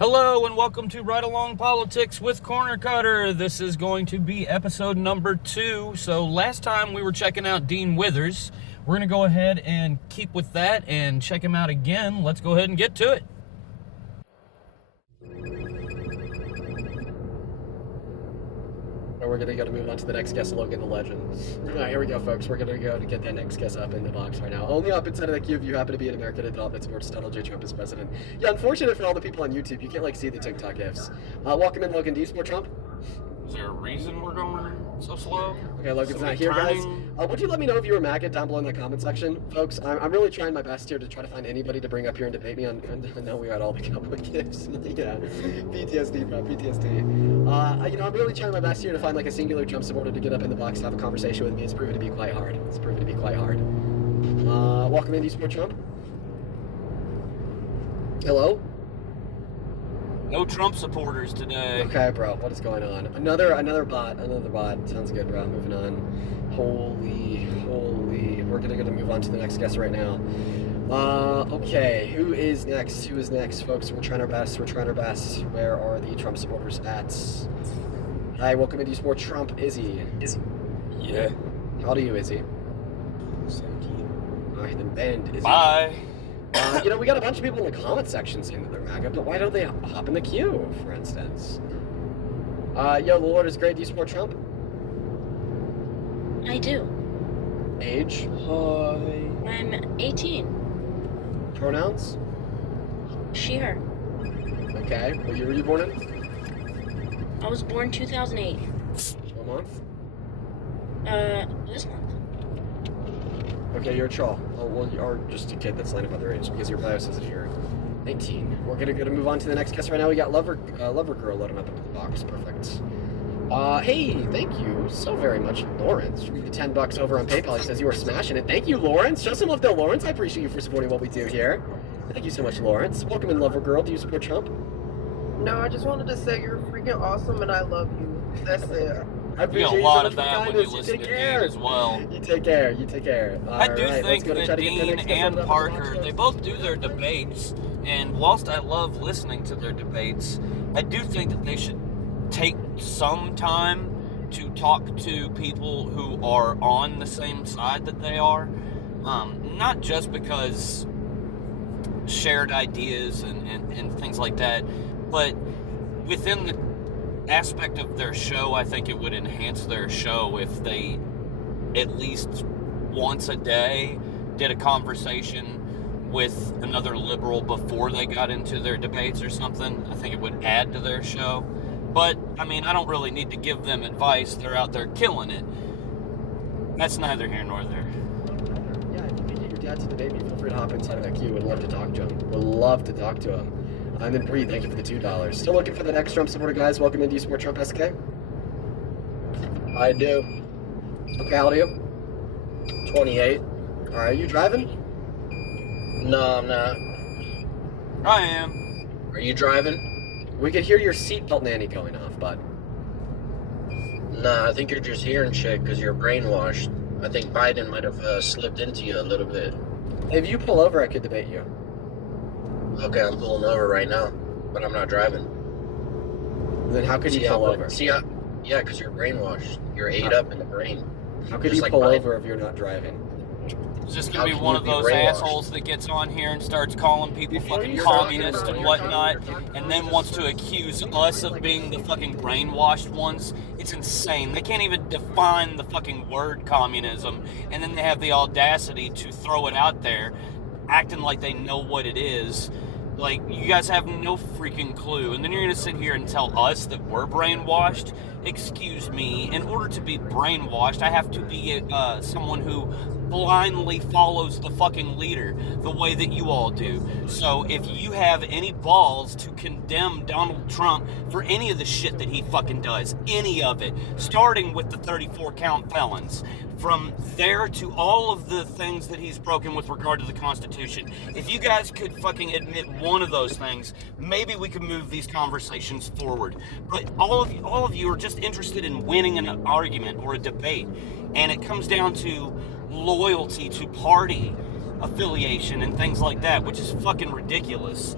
Hello and welcome to Right Along Politics with Cornercutter. This is going to be episode number 2. So last time we were checking out Dean Withers. We're going to go ahead and keep with that and check him out again. Let's go ahead and get to it. We're going to move on to the next guest, Logan the Legend. All right, here we go, folks. We're going to go to get that next guest up in the box right now. Only up inside of the queue if you happen to be an American adult that supports Donald J. Trump as president. Yeah, unfortunate for all the people on YouTube. You can't, see the TikTok gifs. Welcome in, Logan. Do you support Trump? Is there a reason we're going so slow? Okay, Logan's not here, guys. Would you let me know if you were maggot down below in the comment section, folks? I'm really trying my best here to try to find anybody to bring up here and debate me on. And no, we got all the cowboy gifts. Yeah, PTSD, bro, PTSD. I'm really trying my best here to find a singular Trump supporter to get up in the box and have a conversation with me. It's proven to be quite hard. Welcome in. Do you support Trump? Hello? No Trump supporters today. Okay, bro. What is going on? Another bot. Sounds good, bro. Moving on. Holy. We're gonna move on to the next guest right now. Okay. Who is next, folks? We're trying our best. Where are the Trump supporters at? Hi, welcome to Do You Support Trump, Izzy. Yeah. How old are you, Izzy? 17. All right, then bend, Izzy. Bye. We got a bunch of people in the comment section saying that they're MAGA, but why don't they hop in the queue, for instance? The Lord is great. Do you support Trump? I do. Age? I'm 18. Pronouns? She, her. Okay. What year were you born in? I was born 2008. What month? This month. Okay, you're a troll. Oh, well, you are just a kid that's line up underage because your bio says it here. 19. We're gonna move on to the next guest right now. We got Lover Girl loading up into the box. Perfect. Hey, thank you so very much, Lawrence. For the $10 over on PayPal. He says you are smashing it. Thank you, Lawrence. Show some love to Lawrence. I appreciate you for supporting what we do here. Thank you so much, Lawrence. Welcome in, Lover Girl. Do you support Trump? No, I just wanted to say you're freaking awesome and I love you. That's it. I We got appreciate a lot so of much for that when you kindness. listen to Dean care. as well. You take care. I do Alright, think let's go to try that to get the Dean next guest and up in the Parker, box. they both do their debates, and whilst I love listening to their debates, I do think that they should take some time to talk to people who are on the same side that they are, not just because shared ideas and things like that, but within the aspect of their show, I think it would enhance their show if they at least once a day did a conversation with another liberal before they got into their debates or something. I think it would add to their show. But, I don't really need to give them advice. They're out there killing it. That's neither here nor there. Yeah, if you can get your dad to debate me, feel free to hop inside of that queue. Would love to talk to him. And then Bree, thank you for the $2. Still looking for the next Trump supporter, guys. Welcome in. Do you support Trump, SK? I do. Okay, how old are you? 28. All right, you driving? No, I'm not. I am. Are you driving? We could hear your seatbelt nanny going off, bud. Nah, I think you're just hearing shit because you're brainwashed. I think Biden might have slipped into you a little bit. If you pull over, I could debate you. Okay, I'm pulling over right now, but I'm not driving. Then how could you pull over? Yeah, because you're brainwashed. You're ate up in the brain. How could Just you like pull Biden. over if you're not driving? It's just How gonna be can one you of be those brainwashed? assholes that gets on here and starts calling people fucking you're communists talking and about- whatnot, you're talking and then wants to accuse us of being the fucking brainwashed ones. It's insane. They can't even define the fucking word communism, and then they have the audacity to throw it out there, acting like they know what it is. Like, you guys have no freaking clue. And then you're going to sit here and tell us that we're brainwashed? Excuse me. In order to be brainwashed, I have to be someone who blindly follows the fucking leader the way that you all do. So if you have any balls to condemn Donald Trump for any of the shit that he fucking does, any of it, starting with the 34 count felons, from there to all of the things that he's broken with regard to the Constitution, if you guys could fucking admit one of those things, maybe we could move these conversations forward. But all of you are just interested in winning an argument or a debate, and it comes down to loyalty to party affiliation and things like that, which is fucking ridiculous.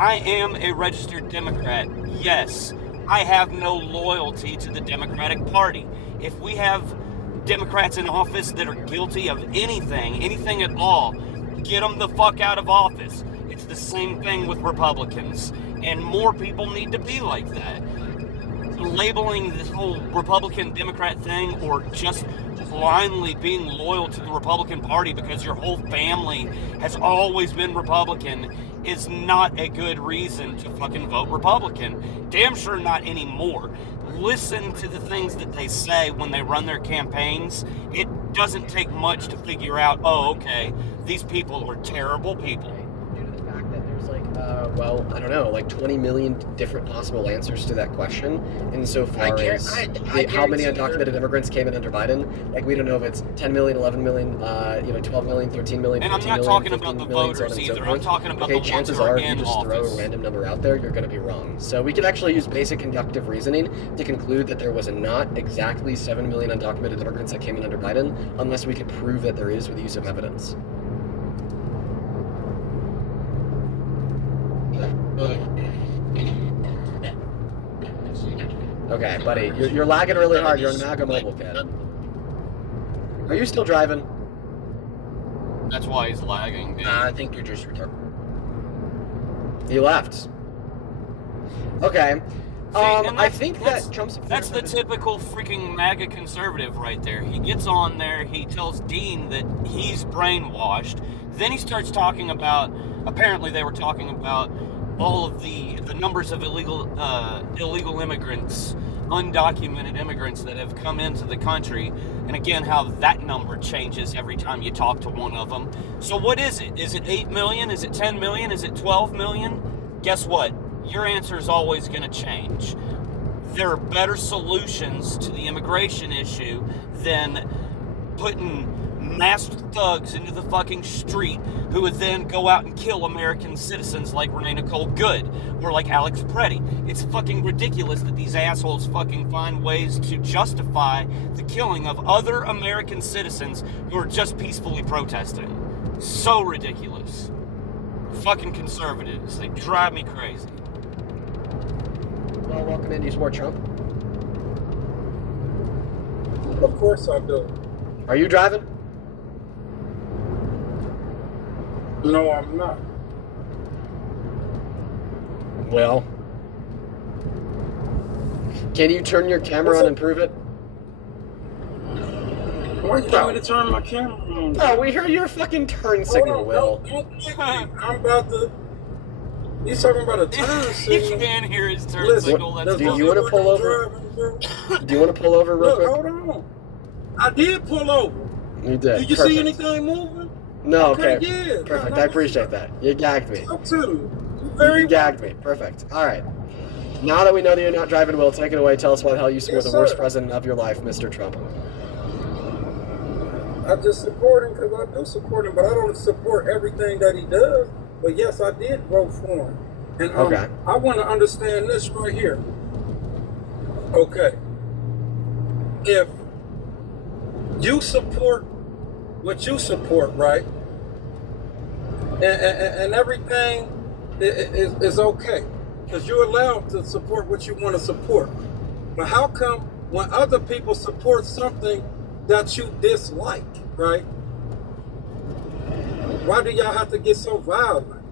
I am a registered Democrat. Yes, I have no loyalty to the Democratic Party. If we have Democrats in office that are guilty of anything at all, get them the fuck out of office. It's the same thing with Republicans, and more people need to be like that. Labeling this whole Republican Democrat thing, or just blindly being loyal to the Republican Party because your whole family has always been Republican, is not a good reason to fucking vote Republican. Damn sure not anymore. Listen to the things that they say when they run their campaigns. It doesn't take much to figure out, oh, okay, these people are terrible people. Due to the fact that there's like, well, I don't know, like 20 million different possible answers to that question, insofar as how many undocumented immigrants came in under Biden. Like, we don't know if it's 10 million, 11 million, 12 million, 13 million, and I'm 14 not million, talking 15 about the million, so on voters and so either. forth. I'm talking about Okay, the ones chances who are are, if you in just throw office. a random number out there, you're going to be wrong. So we can actually use basic inductive reasoning to conclude that there was not exactly 7 million undocumented immigrants that came in under Biden, unless we could prove that there is with the use of evidence. Okay, buddy, you're lagging really hard. You're on MAGA mobile, kid. Are you still driving? That's why he's lagging, dude. Nah, I think you're just retarded. He left. Okay. and I think that Trump's... That's the typical freaking MAGA conservative right there. He gets on there, he tells Dean that he's brainwashed. Then he starts talking about, apparently they were talking about all of the numbers of illegal immigrants, undocumented immigrants that have come into the country, and again how that number changes every time you talk to one of them. So what is it? Is it 8 million? Is it 10 million? Is it 12 million? Guess what? Your answer is always going to change. There are better solutions to the immigration issue than putting masked thugs into the fucking street who would then go out and kill American citizens like Renee Nicole Good or like Alex Preddy. It's fucking ridiculous that these assholes fucking find ways to justify the killing of other American citizens who are just peacefully protesting. So ridiculous. Fucking conservatives. They drive me crazy. Well, welcome in. Do you support Trump? Of course I do. Are you driving? No, I'm not. Well, can you turn your camera on and prove it? Why you tell me to turn my camera on? Oh, we hear your fucking turn signal, Will. Don't kick me. I'm about to... He's talking about a turn You signal. can hear his turn Listen, signal. That's do you funny. wanna pull over? Do you want to pull over real Look, quick? hold on. I did pull over. You did. Did you see anything moving? No, okay. Yeah. Perfect. I appreciate that. You gagged me. Talk to me. You very You gagged me. Perfect. All right. Now that we know that you're not driving, Will, take it away. Tell us why the hell you support Yes, the worst sir. president of your life, Mr. Trump. I just support him because I do support him, but I don't support everything that he does. But yes, I did vote for him. And Okay. I want to understand this right here. Okay. If you support what you support, right? And everything is okay. Because you're allowed to support what you want to support. But how come when other people support something that you dislike, right? Why do y'all have to get so violent?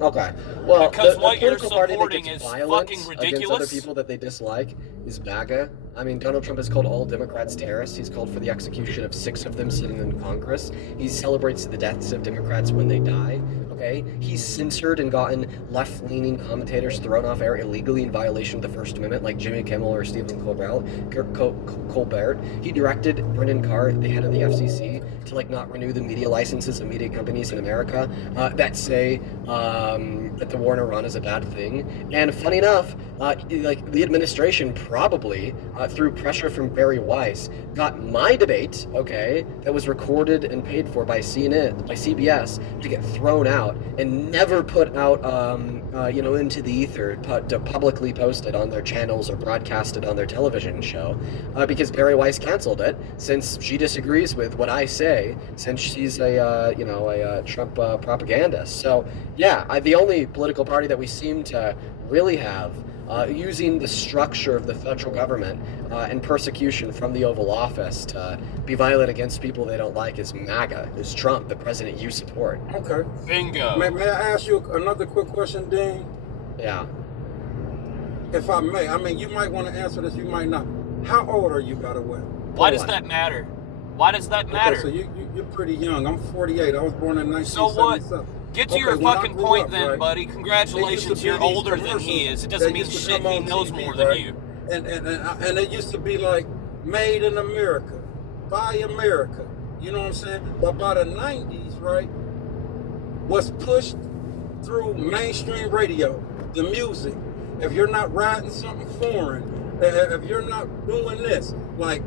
Okay. Well, Because the what you're political party that supporting gets is violent fucking against other ridiculous. people that they dislike is MAGA. I mean, Donald Trump has called all Democrats terrorists. He's called for the execution of 6 of them sitting in Congress. He celebrates the deaths of Democrats when they die. Okay? He's censored and gotten left-leaning commentators thrown off air illegally in violation of the First Amendment, like Jimmy Kimmel or Stephen Colbert. He directed Brendan Carr, the head of the FCC, to not renew the media licenses of media companies in America that say that the war in Iran is a bad thing. And funny enough, the administration probably through pressure from Barry Weiss, got my debate, okay, that was recorded and paid for by CNN, by CBS, to get thrown out and never put out, into the ether, to publicly posted on their channels or broadcasted on their television show, because Barry Weiss canceled it since she disagrees with what I say, since she's a Trump propagandist. So yeah, the only political party that we seem to really have using the structure of the federal government and persecution from the Oval Office to be violent against people they don't like is MAGA, is Trump, the president you support. Okay. Bingo. May I ask you another quick question, Dean? Yeah. If I may. I mean, you might want to answer this, you might not. How old are you, by the way? Why does that matter? Why does that matter? Okay, so you're pretty young. I'm 48. I was born in 1977. So what? Get to your when I fucking grew point up, then, right, buddy. they Congratulations, used to you're be these older than he is. It doesn't that mean used to shit. come He on knows TV, more than right? you. And it used to be like made in America, by America. You know what I'm saying? But by the 90s, right, was pushed through mainstream radio, the music. If you're not writing something foreign, if you're not doing this, like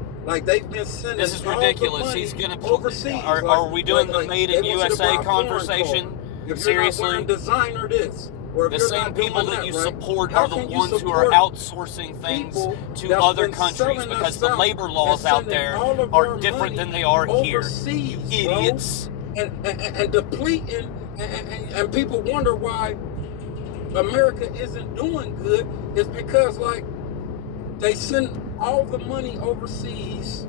they've been sending This is all ridiculous. the money He's gonna overseas. Are we doing the Made in they want you to USA buy a foreign conversation? car. If Seriously? you're not wearing designer this, or if The you're same not people doing that you right, support how are the can you ones who are support outsourcing things people to that's other been countries selling because us the out labor and laws out sending there all of are our different money than they are here. overseas, bro? Idiots. And depleting, and people wonder why America isn't doing good. Is because like they send all the money overseas.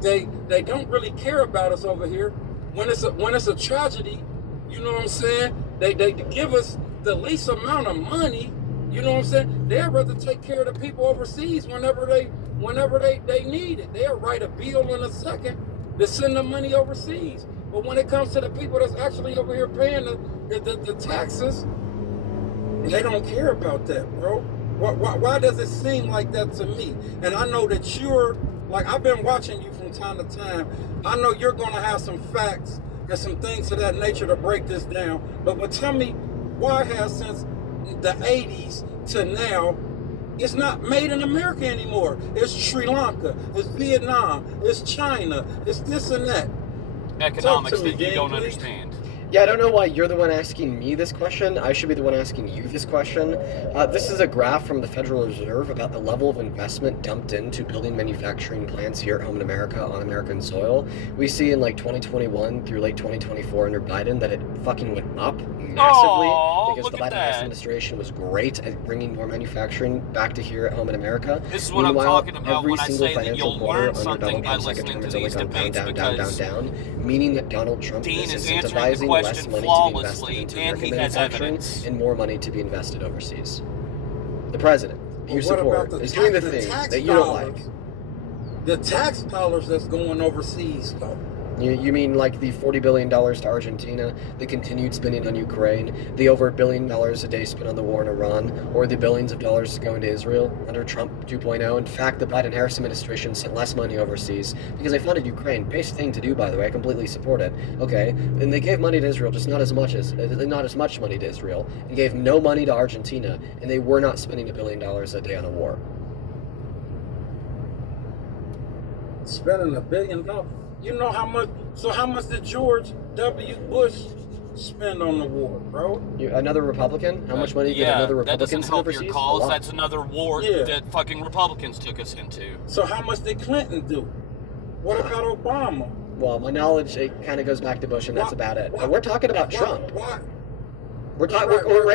They don't really care about us over here. When it's a tragedy, you know what I'm saying? They give us the least amount of money. You know what I'm saying? They'd rather take care of the people overseas whenever they need it. They'll write a bill in a second to send the money overseas. But when it comes to the people that's actually over here paying the taxes, they don't care about that, bro. Why does it seem like that to me? And I know that you're, like, I've been watching you from time to time. I know you're going to have some facts and some things of that nature to break this down. But tell me, why has since the 80s to now, it's not made in America anymore? It's Sri Lanka, it's Vietnam, it's China, it's this and that. Economics me, that you Dean, don't please. understand. Yeah, I don't know why you're the one asking me this question. I should be the one asking you this question. This is a graph from the Federal Reserve about the level of investment dumped into building manufacturing plants here at home in America on American soil. We see in like 2021 through late 2024 under Biden that it fucking went up massively because look the at Biden that. administration was great at bringing more manufacturing back to here at home in America. This is what I'm Meanwhile, talking about every when I single say that financial you'll quarter learn under something Donald by Trump's second listening term to has only these gone debates down, because meaning that Donald Trump Dean is is answering the incentivizing less question money to be invested flawlessly, into and American he has manufacturing evidence. and more money to be invested overseas. The president, you Well, what support, about is doing the tax things that you don't dollars? like. The tax dollars that's going overseas, though. You mean like the $40 billion to Argentina, the continued spending on Ukraine, the over $1 billion a day spent on the war in Iran, or the billions of dollars going to Israel under Trump 2.0? In fact, the Biden-Harris administration sent less money overseas because they funded Ukraine. Basic thing to do, by the way. I completely support it. Okay, and they gave money to Israel, just not as much money to Israel, and gave no money to Argentina, and they were not spending $1 billion a day on a war. Spending $1 billion. You know how much? So how much did George W. Bush spend on the war, bro? Another Republican? How much money did Yeah, another that Republican doesn't spend help overseas? your A cause. lot. That's another war Yeah. that fucking Republicans took us into. So how much did Clinton do? What about Obama? Well, my knowledge, it kind of goes back to Bush, and that's Why- about it. why- We're talking about Trump. Why? Right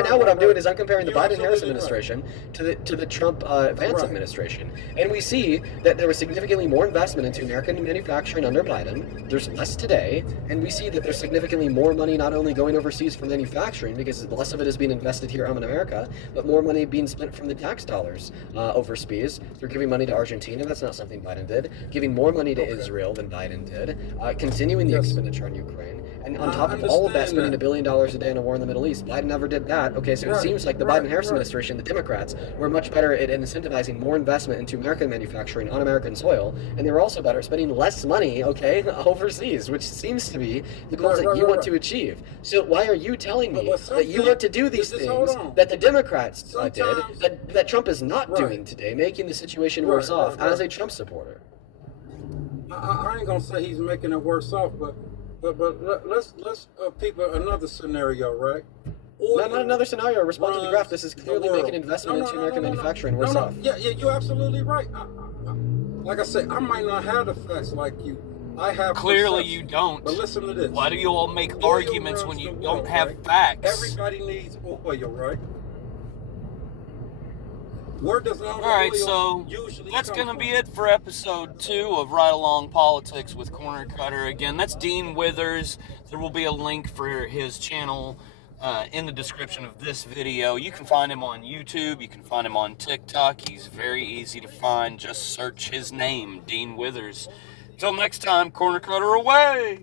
now, what I'm doing is I'm comparing the Biden-Harris administration to the Trump Vance Right. administration, and we see that there was significantly more investment into American manufacturing under Biden. There's less today, and we see that there's significantly more money not only going overseas for manufacturing, because less of it is being invested here at home in America, but more money being spent from the tax dollars overseas. They're giving money to Argentina. That's not something Biden did. Giving more money to Okay. Israel than Biden did. Continuing the Yes. expenditure on Ukraine. And on I top of all of that, understand spending that. $1 billion a day on a war in the Middle East, Biden never did that. Okay, so it Right, seems like the right, Biden-Harris right. administration, the Democrats, were much better at incentivizing more investment into American manufacturing on American soil, and they were also better at spending less money, okay, overseas, which seems to be the goals Right, that right, you right, want right. to achieve. So why are you telling me But that you want to do something, these just hold things on. that the Democrats did, Sometimes, that Trump is not right, doing today, making the situation right, worse off right, as right. a Trump supporter? I ain't gonna say he's making it worse off, but let's people another scenario, right? No, not Oil another scenario. Respond to the graph. runs This is the clearly making world. investment into American No, manufacturing no, worse no. off. Yeah, yeah, you're absolutely right. Like I said, I might not have the facts like you. I have Clearly perception. you don't. But listen to this. Why do you all make Oil arguments runs when you the don't world, have right? facts? Everybody needs oil, right? Where does all the Alright, oil so usually that's come going to from? be it for episode 2 of Ride Along Politics with Cornercutter. Again, that's Dean Withers. There will be a link for his channel in the description of this video. You can find him on YouTube. You can find him on TikTok. He's very easy to find. Just search his name, Dean Withers. Until next time, Cornercutter away!